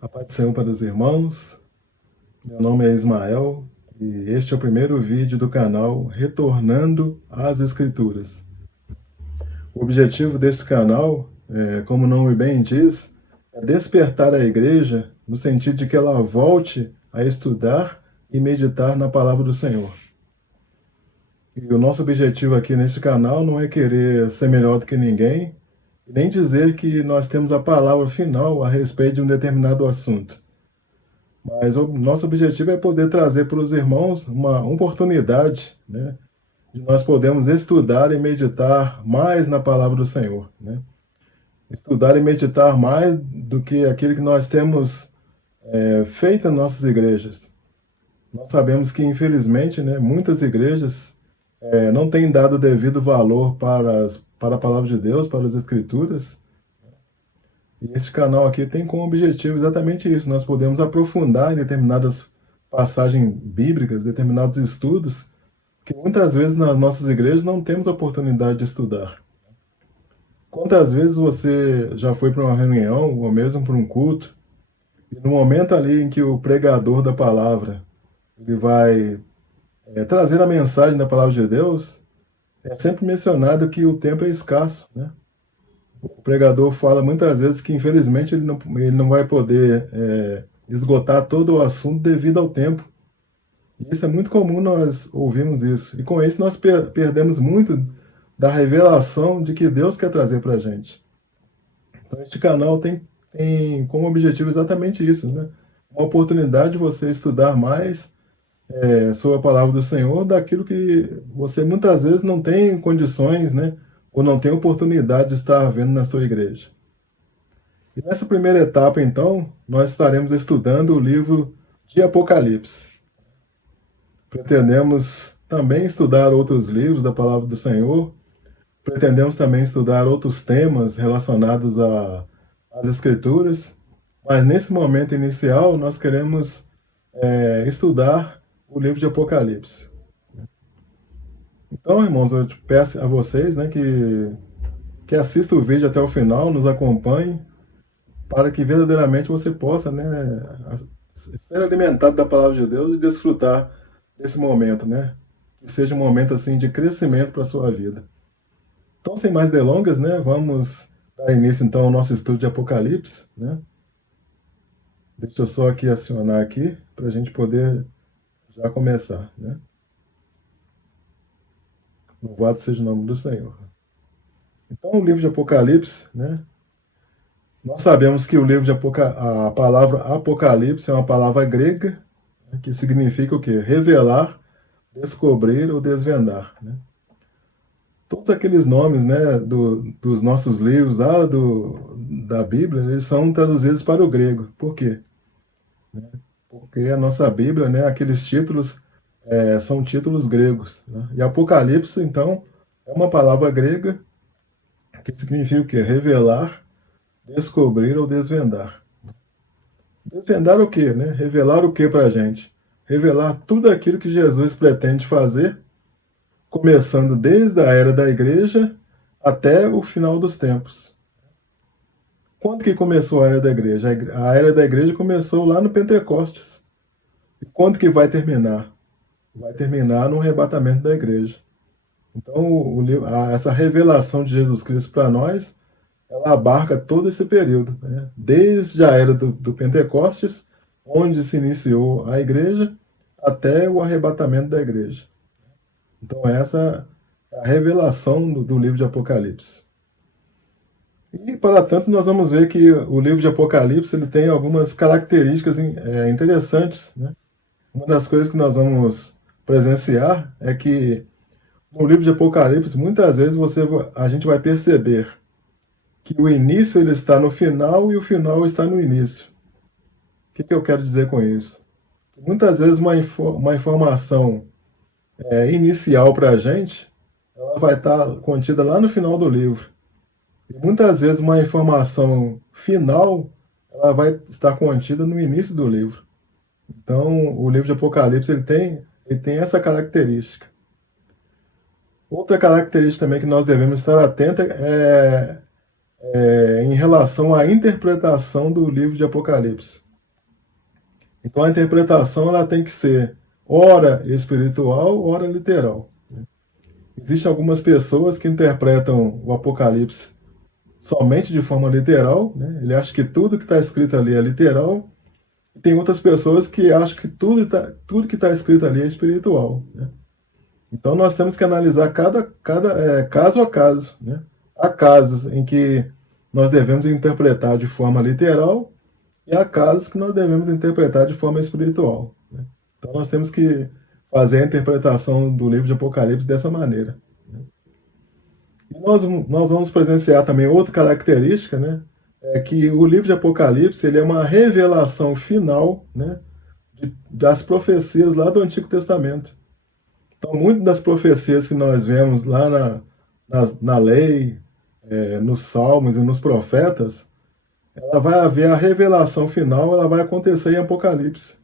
A paz do Senhor para os irmãos. Meu nome é Ismael e este é o primeiro vídeo do canal Retornando às Escrituras. O objetivo deste canal, como o nome bem diz, é despertar a igreja no sentido de que ela volte a estudar e meditar na palavra do Senhor. E o nosso objetivo aqui neste canal não é querer ser melhor do que ninguém, nem dizer que nós temos a palavra final a respeito de um determinado assunto. Mas o nosso objetivo é poder trazer para os irmãos uma oportunidade, né, de nós podermos estudar e meditar mais na palavra do Senhor, né? Estudar e meditar mais do que aquilo que nós temos feito em nossas igrejas. Nós sabemos que, infelizmente, né, muitas igrejas não têm dado o devido valor para a palavra de Deus, para as Escrituras. E este canal aqui tem como objetivo exatamente isso. Nós podemos aprofundar em determinadas passagens bíblicas, determinados estudos, que muitas vezes nas nossas igrejas não temos a oportunidade de estudar. Quantas vezes você já foi para uma reunião, ou mesmo para um culto, e no momento ali em que o pregador da palavra ele vai trazer a mensagem da palavra de Deus, é sempre mencionado que o tempo é escasso, né? O pregador fala muitas vezes que, infelizmente, ele não vai poder esgotar todo o assunto devido ao tempo. E isso é muito comum, nós ouvimos isso. E com isso nós perdemos muito da revelação de que Deus quer trazer para a gente. Então, este canal tem como objetivo exatamente isso, né? Uma oportunidade de você estudar mais sobre a palavra do Senhor, daquilo que você muitas vezes não tem condições, né? Ou não tem oportunidade de estar vendo na sua igreja. E nessa primeira etapa, então, nós estaremos estudando o livro de Apocalipse. Pretendemos também estudar outros livros da palavra do Senhor, pretendemos também estudar outros temas relacionados às Escrituras, mas nesse momento inicial nós queremos estudar o livro de Apocalipse. Então, irmãos, eu peço a vocês, né, que assistam o vídeo até o final, nos acompanhem, para que verdadeiramente você possa, né, ser alimentado da palavra de Deus e desfrutar desse momento, né? Que seja um momento assim de crescimento para a sua vida. Então, sem mais delongas, né, vamos dar início então ao nosso estudo de Apocalipse, né? Deixa eu só aqui acionar aqui para a gente poder já começar, né? Louvado seja o nome do Senhor. Então, o livro de Apocalipse, né? Nós sabemos que o livro de a palavra Apocalipse é uma palavra grega, né, que significa o quê? Revelar, descobrir ou desvendar, né? Todos aqueles nomes, né, dos nossos livros da Bíblia, eles são traduzidos para o grego. Por quê? Né? Porque a nossa Bíblia, né, aqueles títulos são títulos gregos, né? E Apocalipse, então, é uma palavra grega que significa o quê? Revelar, descobrir ou desvendar. Desvendar o quê, né? Revelar o quê para a gente? Revelar tudo aquilo que Jesus pretende fazer, começando desde a era da igreja até o final dos tempos. Quando que começou a era da igreja? A era da igreja começou lá no Pentecostes. E quando que vai terminar? Vai terminar no arrebatamento da igreja. Então, essa revelação de Jesus Cristo para nós, ela abarca todo esse período, né? Desde a era do Pentecostes, onde se iniciou a igreja, até o arrebatamento da igreja. Então, essa é a revelação do livro de Apocalipse. E, para tanto, nós vamos ver que o livro de Apocalipse ele tem algumas características interessantes, né? Uma das coisas que nós vamos presenciar é que no livro de Apocalipse, muitas vezes a gente vai perceber que o início ele está no final e o final está no início. O que eu quero dizer com isso? Muitas vezes uma informação inicial para a gente, ela vai estar contida lá no final do livro. E muitas vezes uma informação final, ela vai estar contida no início do livro. Então, o livro de Apocalipse ele tem essa característica. Outra característica também que nós devemos estar atentos em relação à interpretação do livro de Apocalipse. Então a interpretação ela tem que ser ora espiritual, ora literal. Existem algumas pessoas que interpretam o Apocalipse somente de forma literal, né? Ele acha que tudo que está escrito ali é literal, e tem outras pessoas que acham que tudo que está escrito ali é espiritual, né? Então nós temos que analisar cada caso a caso, né? Há casos em que nós devemos interpretar de forma literal e há casos que nós devemos interpretar de forma espiritual, né? Então nós temos que fazer a interpretação do livro de Apocalipse dessa maneira. E nós vamos presenciar também outra característica, né? É que o livro de Apocalipse ele é uma revelação final, né, das profecias lá do Antigo Testamento. Então, muitas das profecias que nós vemos lá na lei, nos salmos e nos profetas, ela vai haver a revelação final, ela vai acontecer em Apocalipse.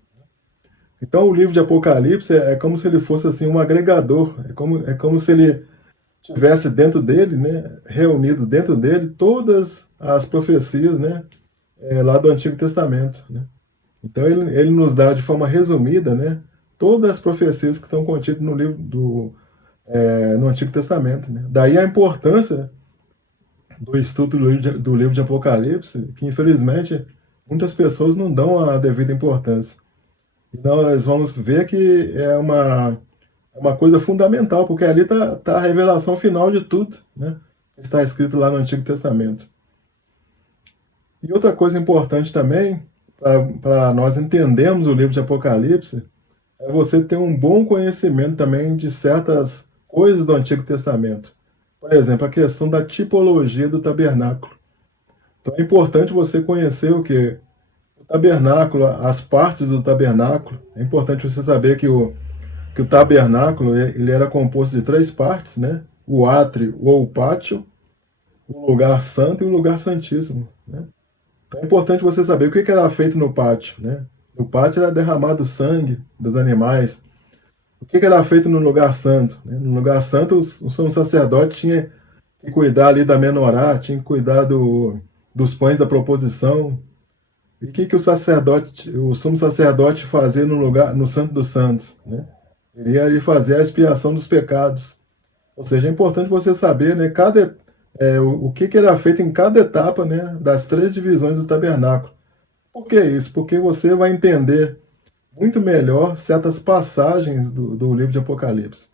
Então, o livro de Apocalipse é como se ele fosse assim um agregador, é como se ele tivesse dentro dele, né, reunido dentro dele todas as profecias, né, lá do Antigo Testamento, né? Então ele nos dá de forma resumida, né, todas as profecias que estão contidas no livro no Antigo Testamento, né? Daí a importância do estudo do livro de Apocalipse, que infelizmente muitas pessoas não dão a devida importância. E nós vamos ver que é uma coisa fundamental, porque ali está a revelação final de tudo, né, que está escrito lá no Antigo Testamento. E outra coisa importante também, para nós entendermos o livro de Apocalipse, é você ter um bom conhecimento também de certas coisas do Antigo Testamento. Por exemplo, a questão da tipologia do tabernáculo. Então é importante você conhecer o que? O tabernáculo, as partes do tabernáculo. É importante você saber que o tabernáculo ele era composto de três partes, né? O átrio ou o pátio, o lugar santo e o lugar santíssimo, né? Então é importante você saber o que era feito no pátio, né? No pátio era derramado sangue dos animais. O que era feito no lugar santo, né? No lugar santo, o sumo sacerdote tinha que cuidar ali da menorá, tinha que cuidar dos pães da proposição. E o que o sumo sacerdote fazia no Santo dos Santos, né? Ele ia ali fazer a expiação dos pecados. Ou seja, é importante você saber, né, o que era feito em cada etapa, né, das três divisões do tabernáculo. Por que isso? Porque você vai entender muito melhor certas passagens do livro de Apocalipse.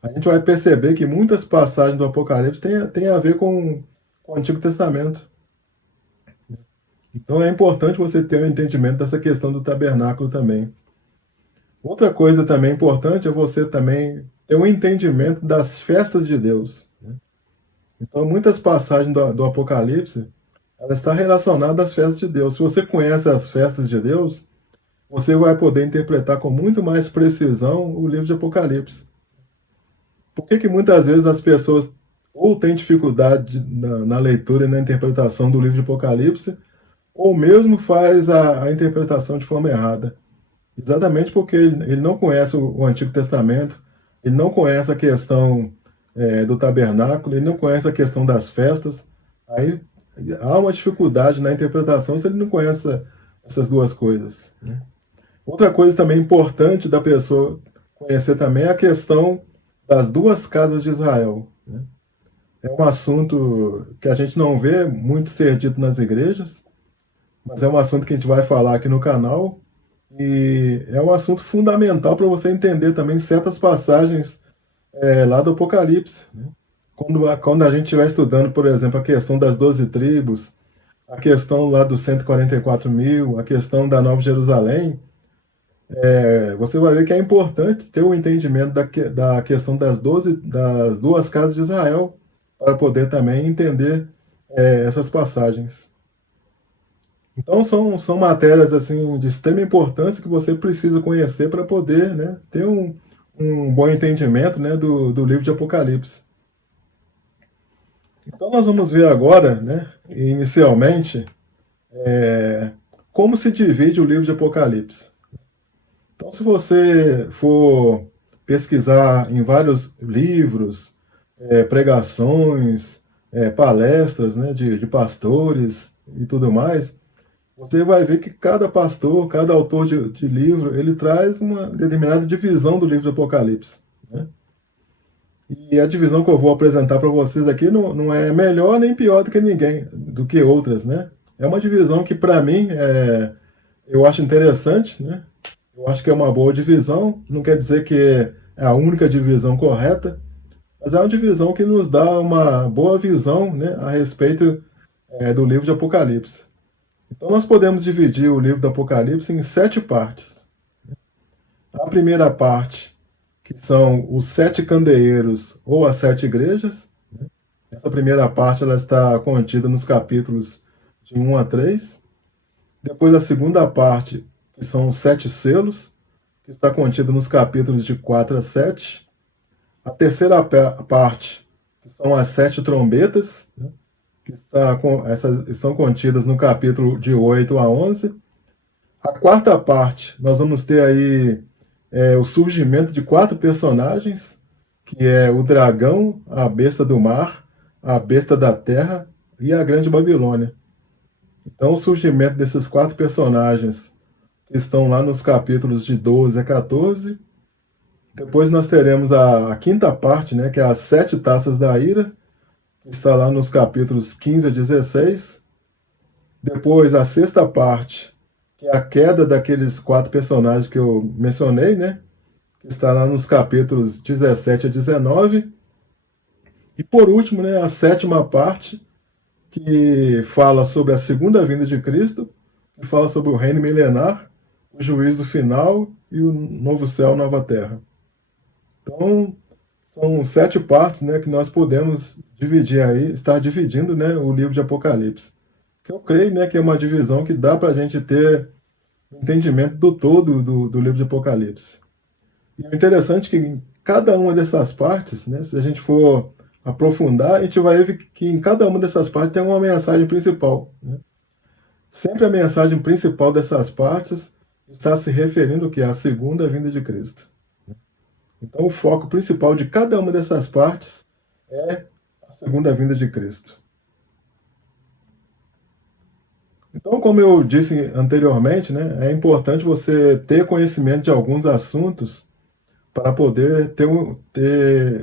A gente vai perceber que muitas passagens do Apocalipse têm a ver com o Antigo Testamento. Então é importante você ter um entendimento dessa questão do tabernáculo também. Outra coisa também importante é você também ter um entendimento das festas de Deus, né? Então muitas passagens do Apocalipse, ela está relacionada às festas de Deus. Se você conhece as festas de Deus, você vai poder interpretar com muito mais precisão o livro de Apocalipse. Por que muitas vezes as pessoas ou têm dificuldade na leitura e na interpretação do livro de Apocalipse, ou mesmo faz a interpretação de forma errada? Exatamente porque ele não conhece o Antigo Testamento, ele não conhece a questão do tabernáculo, ele não conhece a questão das festas. Aí há uma dificuldade na interpretação se ele não conhece essas duas coisas, né? Outra coisa também importante da pessoa conhecer também é a questão das duas casas de Israel, né? É um assunto que a gente não vê muito ser dito nas igrejas, mas é um assunto que a gente vai falar aqui no canal, e é um assunto fundamental para você entender também certas passagens lá do Apocalipse, né? Quando a gente estiver estudando, por exemplo, a questão das 12 tribos, a questão lá dos 144 mil, a questão da Nova Jerusalém, você vai ver que é importante ter o entendimento da questão das duas casas de Israel, para poder também entender essas passagens. Então são matérias assim de extrema importância que você precisa conhecer para poder, né, ter um bom entendimento, né, do livro de Apocalipse. Então nós vamos ver agora, né, inicialmente, como se divide o livro de Apocalipse. Então se você for pesquisar em vários livros, pregações, palestras, né, de pastores e tudo mais, você vai ver que cada pastor, cada autor de livro, ele traz uma determinada divisão do livro do Apocalipse, né? E a divisão que eu vou apresentar para vocês aqui não é melhor nem pior do que ninguém, do que outras, né? É uma divisão que, para mim, eu acho interessante, né? Eu acho que é uma boa divisão, não quer dizer que é a única divisão correta, mas é uma divisão que nos dá uma boa visão, né, a respeito do livro de Apocalipse. Então nós podemos dividir o livro do Apocalipse em 7 partes. A primeira parte, que são os 7 candeeiros ou as 7 igrejas. Essa primeira parte ela está contida nos capítulos de 1 a 3. Depois a segunda parte, que são os 7 selos, que está contida nos capítulos de 4 a 7. A terceira parte, que são as 7 trombetas, né, essas estão contidas no capítulo de 8 a 11. A quarta parte, nós vamos ter aí o surgimento de 4 personagens, que é o dragão, a besta do mar, a besta da terra e a grande Babilônia. Então, o surgimento desses 4 personagens que estão lá nos capítulos de 12 a 14. Depois nós teremos a quinta parte, né, que é as 7 taças da ira, que está lá nos capítulos 15 a 16. Depois a sexta parte, que é a queda daqueles 4 personagens que eu mencionei, né, que está lá nos capítulos 17 a 19. E por último, né, a sétima parte, que fala sobre a segunda vinda de Cristo, que fala sobre o reino milenar, o juízo final e o novo céu, nova terra. Então, são 7 partes, né, que nós podemos dividir aí, estar dividindo, né, o livro de Apocalipse. Que eu creio, né, que é uma divisão que dá para a gente ter um entendimento do todo do livro de Apocalipse. E o interessante é que em cada uma dessas partes, né, se a gente for aprofundar, a gente vai ver que em cada uma dessas partes tem uma mensagem principal, né? Sempre a mensagem principal dessas partes está se referindo ao que? À segunda vinda de Cristo. Então, o foco principal de cada uma dessas partes é a segunda vinda de Cristo. Então, como eu disse anteriormente, né, é importante você ter conhecimento de alguns assuntos para poder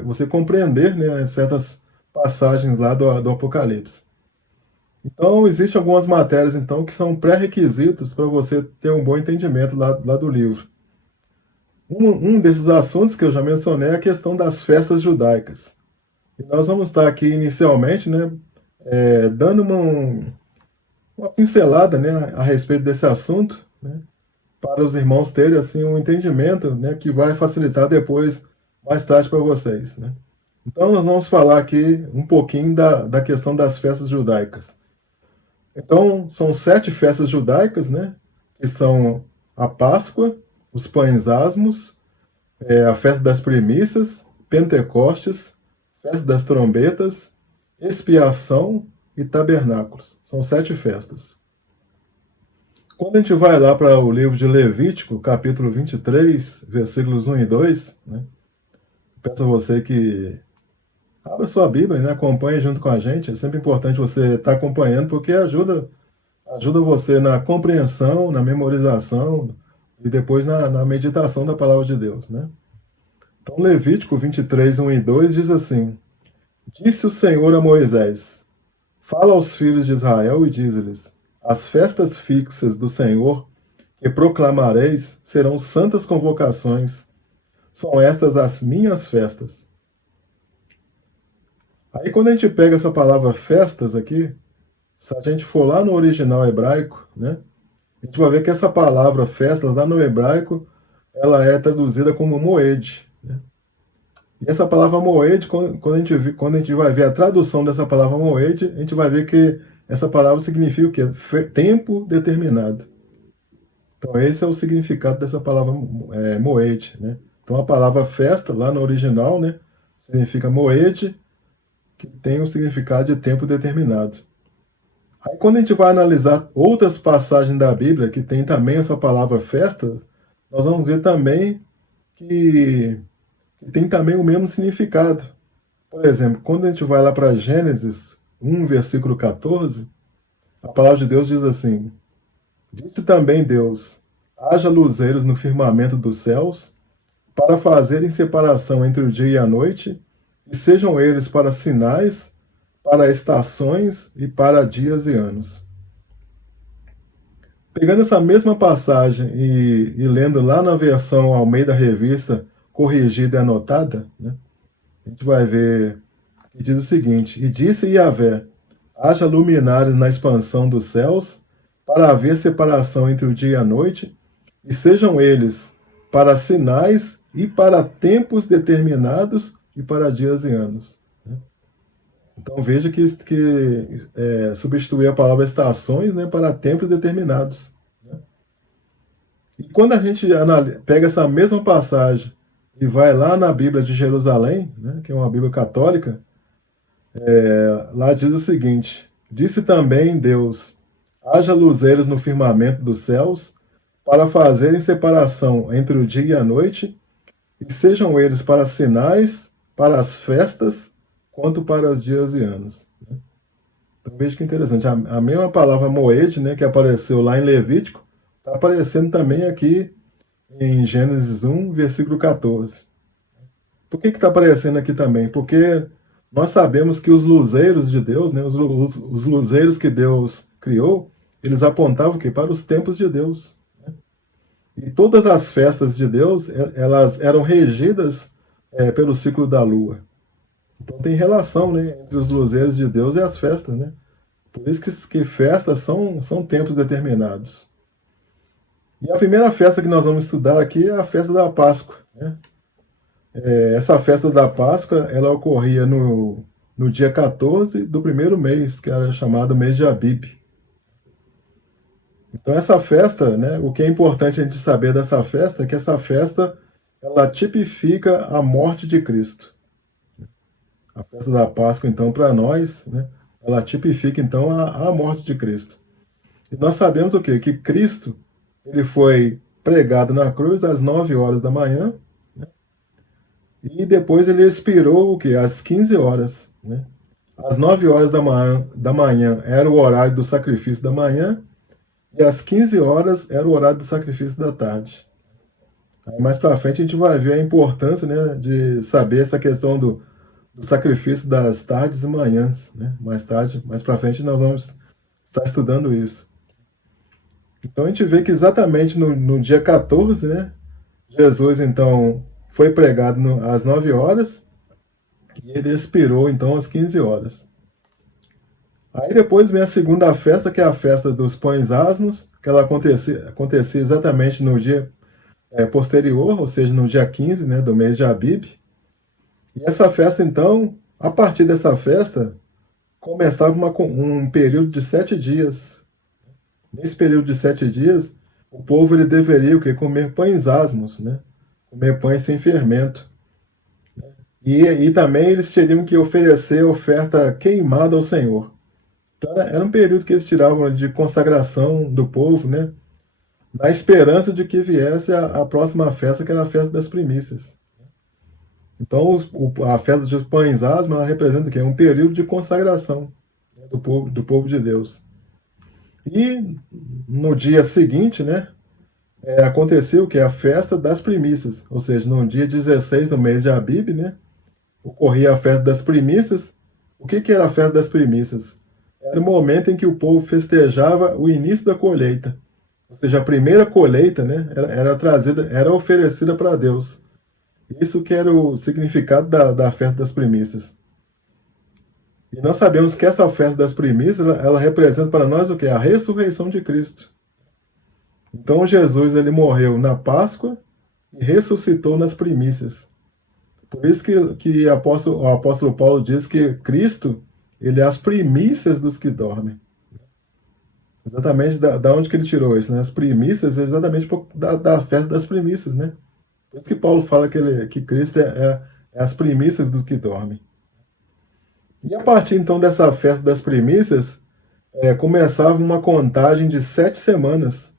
você compreender, né, certas passagens lá do Apocalipse. Então, existem algumas matérias então que são pré-requisitos para você ter um bom entendimento lá do livro. Um desses assuntos que eu já mencionei é a questão das festas judaicas. E nós vamos estar aqui inicialmente, né, dando uma pincelada, né, a respeito desse assunto, né, para os irmãos terem assim um entendimento, né, que vai facilitar depois, mais tarde, para vocês, né. Então nós vamos falar aqui um pouquinho da questão das festas judaicas. Então são 7 festas judaicas, né, que são a Páscoa, os pães asmos, a festa das primícias, Pentecostes, festa das trombetas, expiação e tabernáculos. São 7 festas. Quando a gente vai lá para o livro de Levítico, capítulo 23, versículos 1 e 2, né, peço a você que abra sua Bíblia, né, acompanhe junto com a gente. É sempre importante você estar acompanhando, porque ajuda você na compreensão, na memorização e depois na meditação da palavra de Deus, né? Então, Levítico 23, 1 e 2 diz assim: Disse o Senhor a Moisés: Fala aos filhos de Israel e diz-lhes: As festas fixas do Senhor que proclamareis serão santas convocações. São estas as minhas festas. Aí, quando a gente pega essa palavra festas aqui, se a gente for lá no original hebraico, né, a gente vai ver que essa palavra festas lá no hebraico, ela é traduzida como moed, né? E essa palavra moed, quando a gente vai ver a tradução dessa palavra moed, a gente vai ver que essa palavra significa o quê? Tempo determinado. Então esse é o significado dessa palavra moed, né? Então a palavra festa, lá no original, né, significa moed, que tem o significado de tempo determinado. Aí quando a gente vai analisar outras passagens da Bíblia que tem também essa palavra festa, nós vamos ver também que tem também o mesmo significado. Por exemplo, quando a gente vai lá para Gênesis 1, versículo 14, a palavra de Deus diz assim: Disse também Deus: haja luzeiros no firmamento dos céus, para fazerem separação entre o dia e a noite, e sejam eles para sinais, para estações e para dias e anos. Pegando essa mesma passagem e lendo lá na versão Almeida Revista, corrigida e anotada, né, a gente vai ver que diz o seguinte: e disse Yahvé: haja luminares na expansão dos céus, para haver separação entre o dia e a noite, e sejam eles para sinais e para tempos determinados e para dias e anos. Então veja que substitui a palavra estações, né, para tempos determinados. E quando a gente pega essa mesma passagem e vai lá na Bíblia de Jerusalém, né, que é uma Bíblia católica, lá diz o seguinte: disse também Deus: haja luzeiros no firmamento dos céus, para fazerem separação entre o dia e a noite, e sejam eles para sinais, para as festas, quanto para os dias e anos. Então veja que interessante, a mesma palavra moed, né, que apareceu lá em Levítico, está aparecendo também aqui em Gênesis 1, versículo 14. Por que está aparecendo aqui também? Porque nós sabemos que os luzeiros de Deus, né, os luzeiros que Deus criou, eles apontavam o quê? Para os tempos de Deus. E todas as festas de Deus, elas eram regidas pelo ciclo da lua. Então tem relação, né, entre os luzeiros de Deus e as festas, né? Por isso que festas são tempos determinados. E a primeira festa que nós vamos estudar aqui é a festa da Páscoa, né? Essa festa da Páscoa, ela ocorria no dia 14 do primeiro mês, que era chamado mês de Abib. Então essa festa, né, o que é importante a gente saber dessa festa é que essa festa, ela tipifica a morte de Cristo. A festa da Páscoa, então, para nós, né, ela tipifica, então, a morte de Cristo. E nós sabemos o quê? Que Cristo, ele foi pregado na cruz às 9 horas da manhã, né, e depois ele expirou o quê? Às 15 horas. Né? Às 9 horas da manhã era o horário do sacrifício da manhã, e às 15 horas era o horário do sacrifício da tarde. Aí mais para frente a gente vai ver a importância, né, de saber essa questão do sacrifício das tardes e manhãs, né? Mais tarde, mais para frente, nós vamos estar estudando isso. Então a gente vê que exatamente no dia 14, né, Jesus então foi pregado às 9 horas e ele expirou então às 15 horas. Aí depois vem a segunda festa, que é a festa dos pães asmos, que ela acontecia exatamente no dia posterior, ou seja, no dia 15, né, do mês de Abib. E essa festa, então, a partir dessa festa, começava um período de 7 dias. Nesse período de 7 dias, o povo ele deveria o quê? Comer pães asmos, né? Comer pães sem fermento. E também eles teriam que oferecer oferta queimada ao Senhor. Então era um período que eles tiravam de consagração do povo, né? Na esperança de que viesse a próxima festa, que era a festa das primícias. Então, a festa dos pães asmos, ela representa o quê? Um período de consagração, né, do povo de Deus. E no dia seguinte, né, aconteceu o que? A festa das primícias. Ou seja, no dia 16 do mês de Abib, né, ocorria a festa das primícias. O que era a festa das primícias? Era o momento em que o povo festejava o início da colheita. Ou seja, a primeira colheita, né, era oferecida para Deus. Isso que era o significado da festa das primícias. E nós sabemos que essa festa das primícias, ela representa para nós o quê? A ressurreição de Cristo. Então Jesus ele morreu na Páscoa e ressuscitou nas primícias. Por isso que o apóstolo Paulo diz que Cristo ele é as primícias dos que dormem. Exatamente da onde que ele tirou isso, né? As primícias, exatamente da festa das primícias, né? Por isso que Paulo fala que Cristo é as primícias dos que dormem. E a partir então dessa festa das primícias, começava uma contagem de 7 semanas,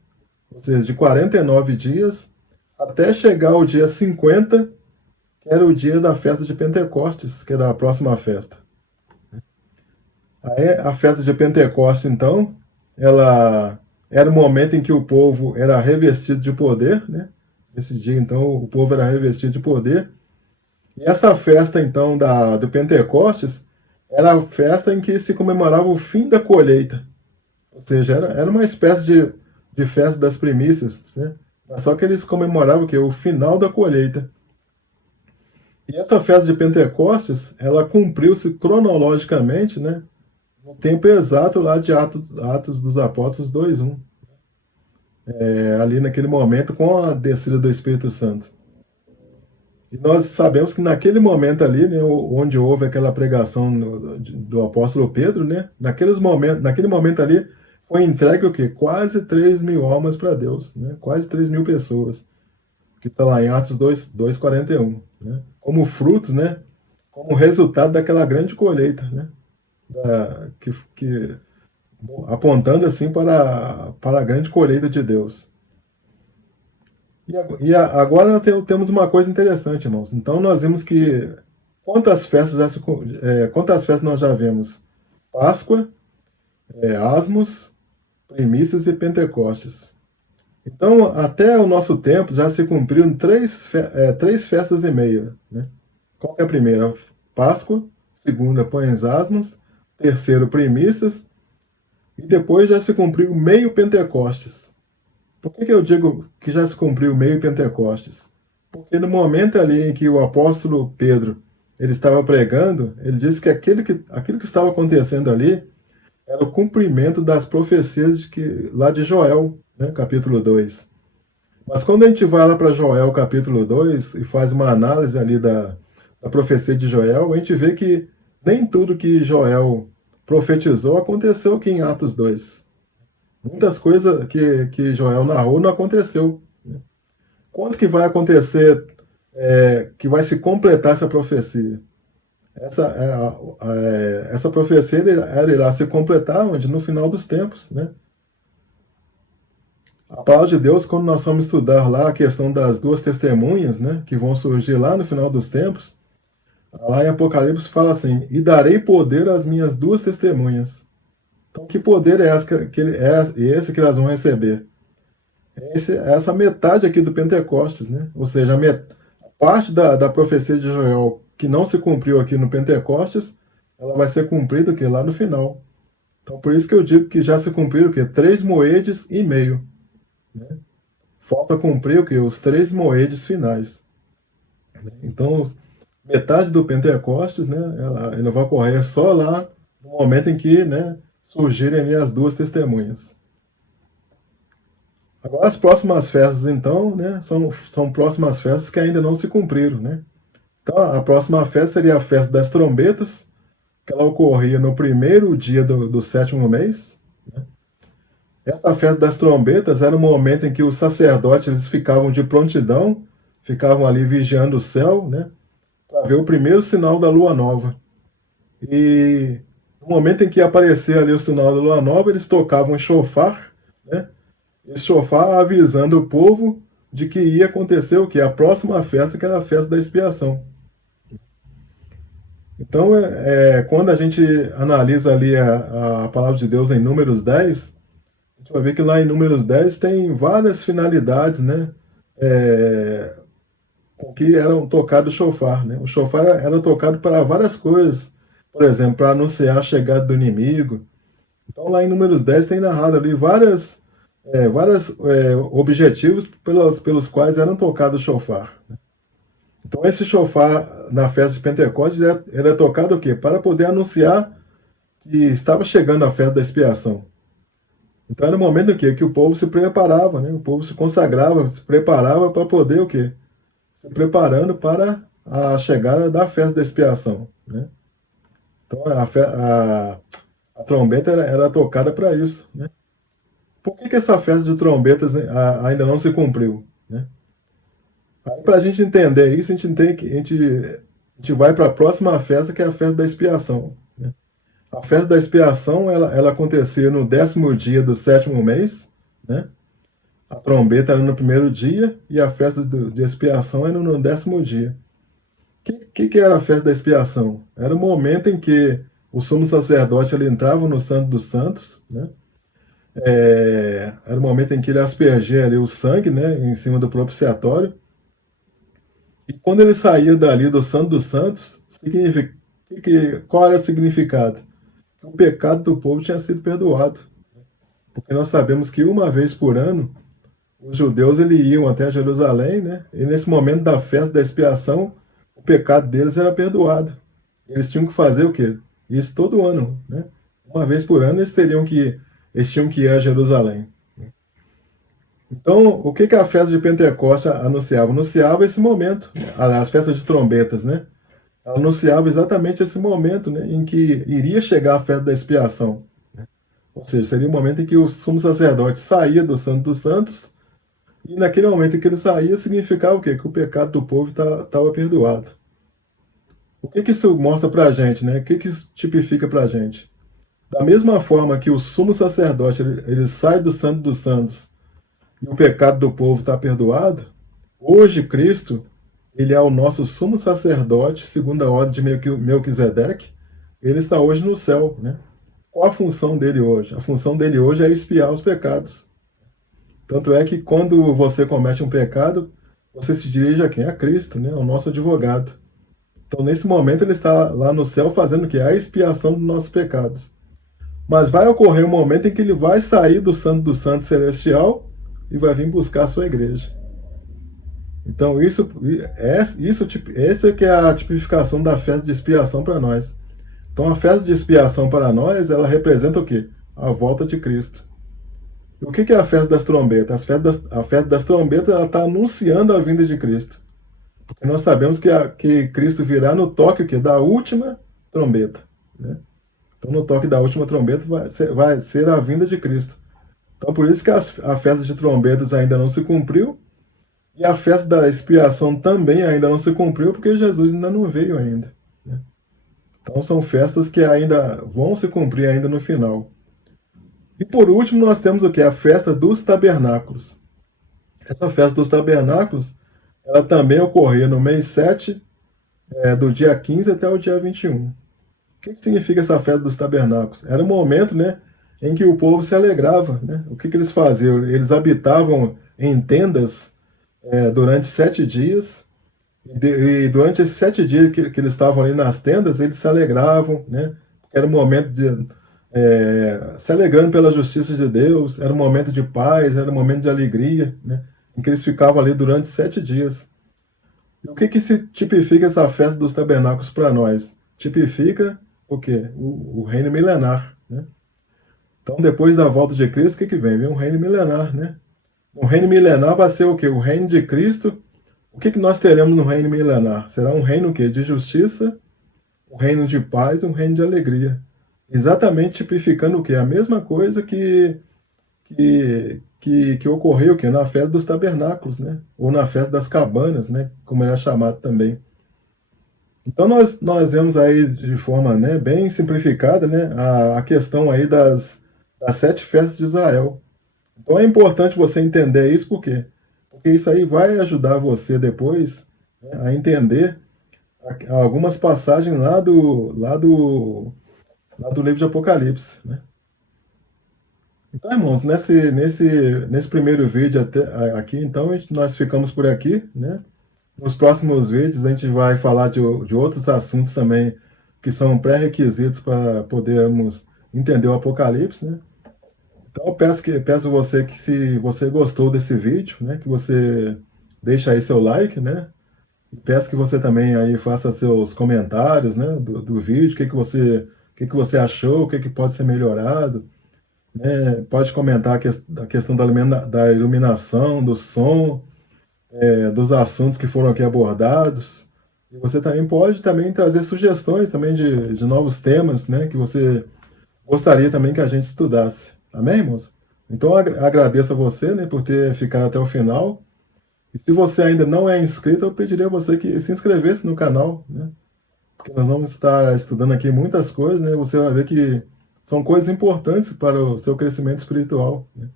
ou seja, de 49 dias, até chegar ao dia 50, que era o dia da festa de Pentecostes, que era a próxima festa. Aí a festa de Pentecostes, então, ela era o momento em que o povo era revestido de poder, né? Nesse dia, então, o povo era revestido de poder. E essa festa, então, do Pentecostes, era a festa em que se comemorava o fim da colheita. Ou seja, era uma espécie de festa das primícias, né? Mas só que eles comemoravam o quê? O final da colheita. E essa festa de Pentecostes, ela cumpriu-se cronologicamente, né? No tempo exato lá de Atos dos Apóstolos 2:1. Ali naquele momento com a descida do Espírito Santo. E nós sabemos que naquele momento ali, né, onde houve aquela pregação do apóstolo Pedro, né, naquele momento ali, foi entregue o quê? Quase 3.000 almas para Deus, né? Quase 3.000 pessoas, que está lá em Atos 2:41, né? Como frutos, né? Como resultado daquela grande colheita, né? Que apontando assim para a grande colheita de Deus. Agora temos uma coisa interessante, irmãos. Então nós vimos que quantas festas nós já vemos? Páscoa, Asmos, Primícias e Pentecostes. Então, até o nosso tempo já se cumpriram três festas e meia, né? Qual que é a primeira? Páscoa, segunda, Pães Asmos, terceiro, Primícias, e depois já se cumpriu meio Pentecostes. Por que eu digo que já se cumpriu meio Pentecostes? Porque no momento ali em que o apóstolo Pedro ele estava pregando, ele disse que aquilo que estava acontecendo ali era o cumprimento das profecias lá de Joel, né, capítulo 2. Mas quando a gente vai lá para Joel capítulo 2 e faz uma análise ali da profecia de Joel, a gente vê que nem tudo que Joel profetizou aconteceu aqui em Atos 2. Muitas coisas que Joel narrou não aconteceu. Né? Quando que vai acontecer, que vai se completar essa profecia? Essa profecia ela irá se completar onde? No final dos tempos. Né? A palavra de Deus, quando nós vamos estudar lá a questão das duas testemunhas, né, que vão surgir lá no final dos tempos, lá em Apocalipse fala assim: e darei poder às minhas duas testemunhas. Então, que poder é esse que elas vão receber? Essa metade aqui do Pentecostes, né? Ou seja, a parte da profecia de Joel que não se cumpriu aqui no Pentecostes, ela vai ser cumprida aqui, lá no final. Então, por isso que eu digo que já se cumpriram o quê? 3 moedes e meio. Né? Falta cumprir o quê? Os 3 moedes finais. Então, metade do Pentecostes, né, ela vai ocorrer só lá no momento em que, né, surgirem ali as duas testemunhas. Agora, as próximas festas, então, né, são próximas festas que ainda não se cumpriram. Né? Então, a próxima festa seria a festa das trombetas, que ela ocorria no primeiro dia do sétimo mês. Né? Essa festa das trombetas era o momento em que os sacerdotes eles ficavam de prontidão, ficavam ali vigiando o céu, né, para ver o primeiro sinal da lua nova. E no momento em que aparecia ali o sinal da lua nova, eles tocavam o shofar, né, esse shofar avisando o povo de que ia acontecer o que? A próxima festa, que era a festa da expiação. Então, quando a gente analisa ali a palavra de Deus em Números 10, a gente vai ver que lá em Números 10 tem várias finalidades, né? Com que eram tocado o shofar, né? O shofar era tocado para várias coisas. Por exemplo, para anunciar a chegada do inimigo. Então, lá em Números 10 tem narrado ali vários objetivos pelos quais eram tocados o shofar. Né? Então, esse shofar na festa de Pentecostes era tocado o quê? Para poder anunciar que estava chegando a festa da expiação. Então era o momento em que o povo se preparava, né? O povo se consagrava, se preparava para poder o quê? Se preparando para a chegada da festa da expiação, né? Então a trombeta era tocada para isso, né? Por que essa festa de trombetas ainda não se cumpriu, né? Aí para a gente entender isso, a gente vai para a próxima festa, que é a festa da expiação, né? A festa da expiação, ela acontecia no 10º dia do sétimo mês, né? A trombeta era no primeiro dia e a festa de expiação era no 10º dia. Que era a festa da expiação? Era o momento em que o sumo sacerdote ele entrava no Santo dos Santos, né? Era o momento em que ele aspergia ali o sangue, né, em cima do propiciatório. E quando ele saía dali do Santo dos Santos, qual era o significado? O pecado do povo tinha sido perdoado. Porque nós sabemos que uma vez por ano, os judeus eles iam até Jerusalém, né? E nesse momento da festa da expiação, o pecado deles era perdoado. Eles tinham que fazer o quê? Isso todo ano, né? Uma vez por ano eles tinham que ir a Jerusalém. Então, o que a festa de Pentecostes anunciava? Anunciava esse momento, né? As festas de trombetas, né? Ela anunciava exatamente esse momento, né, em que iria chegar a festa da expiação. Ou seja, seria o momento em que o sumo sacerdote saía do Santo dos Santos, e naquele momento em que ele saía, significava o quê? Que o pecado do povo estava perdoado. O que isso mostra para a gente, né? O que isso tipifica para a gente? Da mesma forma que o sumo sacerdote ele sai do Santo dos Santos e o pecado do povo está perdoado, hoje Cristo ele é o nosso sumo sacerdote, segundo a ordem de Melquisedeque, ele está hoje no céu, né? Qual a função dele hoje? A função dele hoje é expiar os pecados. Tanto é que quando você comete um pecado, você se dirige a quem? A Cristo, né? Ao nosso advogado. Então, nesse momento, ele está lá no céu fazendo o quê? A expiação dos nossos pecados. Mas vai ocorrer um momento em que ele vai sair do Santo do Santo Celestial e vai vir buscar a sua igreja. Então, essa que é a tipificação da festa de expiação para nós. Então, a festa de expiação para nós, ela representa o quê? A volta de Cristo. E o que é a festa das trombetas? A festa das trombetas ela está anunciando a vinda de Cristo. Porque nós sabemos que Cristo virá no toque o quê? Da última trombeta. Né? Então, no toque da última trombeta vai ser a vinda de Cristo. Então, por isso que a festa de trombetas ainda não se cumpriu, e a festa da expiação também ainda não se cumpriu, porque Jesus ainda não veio ainda. Né? Então, são festas que ainda vão se cumprir ainda no final. E por último, nós temos o que? A festa dos tabernáculos. Essa festa dos tabernáculos, ela também ocorria no mês 7, do dia 15 até o dia 21. O que significa essa festa dos tabernáculos? Era um momento, né, em que o povo se alegrava. Né? O que eles faziam? Eles habitavam em tendas durante 7 dias, e durante esses 7 dias que eles estavam ali nas tendas, eles se alegravam, né? Era um momento de se alegrando pela justiça de Deus, era um momento de paz, era um momento de alegria, né? Em que eles ficavam ali durante 7 dias. E o que se tipifica essa festa dos tabernáculos para nós? Tipifica o quê? O reino milenar, né? Então, depois da volta de Cristo, o que vem? Vem um reino milenar, né? O reino milenar vai ser o quê? O reino de Cristo. O que nós teremos no reino milenar? Será um reino o quê? De justiça, um reino de paz, um reino de alegria. Exatamente tipificando o quê? A mesma coisa que ocorreu que na festa dos tabernáculos, né? Ou na festa das cabanas, né? Como era chamado também. Então nós vemos aí de forma, né, bem simplificada, né, a questão aí das 7 festas de Israel. Então é importante você entender isso, por quê? Porque isso aí vai ajudar você depois, né, a entender algumas passagens lá do livro de Apocalipse, né? Então, irmãos, nesse primeiro vídeo aqui, então, nós ficamos por aqui, né? Nos próximos vídeos a gente vai falar de outros assuntos também que são pré-requisitos para podermos entender o Apocalipse, né? Então eu peço você que se você gostou desse vídeo, né, que você deixe aí seu like, né? E peço que você também aí faça seus comentários, né, do vídeo, o que que você achou, o que pode ser melhorado, né? Pode comentar a questão da iluminação, do som, dos assuntos que foram aqui abordados. E você também pode também trazer sugestões também de novos temas, né, que você gostaria também que a gente estudasse. Amém, irmãos? Então eu agradeço a você, né, por ter ficado até o final. E se você ainda não é inscrito, eu pediria a você que se inscrevesse no canal, né? Porque nós vamos estar estudando aqui muitas coisas, né? Você vai ver que são coisas importantes para o seu crescimento espiritual, né?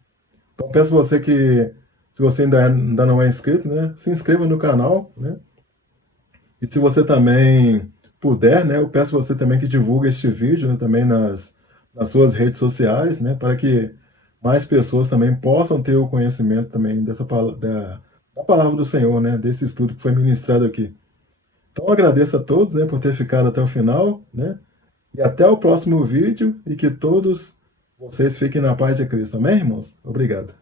Então peço a você que, se você ainda não é inscrito, né, se inscreva no canal, né? E se você também puder, né, eu peço a você também que divulgue este vídeo, né, também nas suas redes sociais, né, para que mais pessoas também possam ter o conhecimento também da palavra do Senhor, né? Desse estudo que foi ministrado aqui. Então agradeço a todos, né, por ter ficado até o final, né? E até o próximo vídeo e que todos vocês fiquem na paz de Cristo. Amém, irmãos? Obrigado.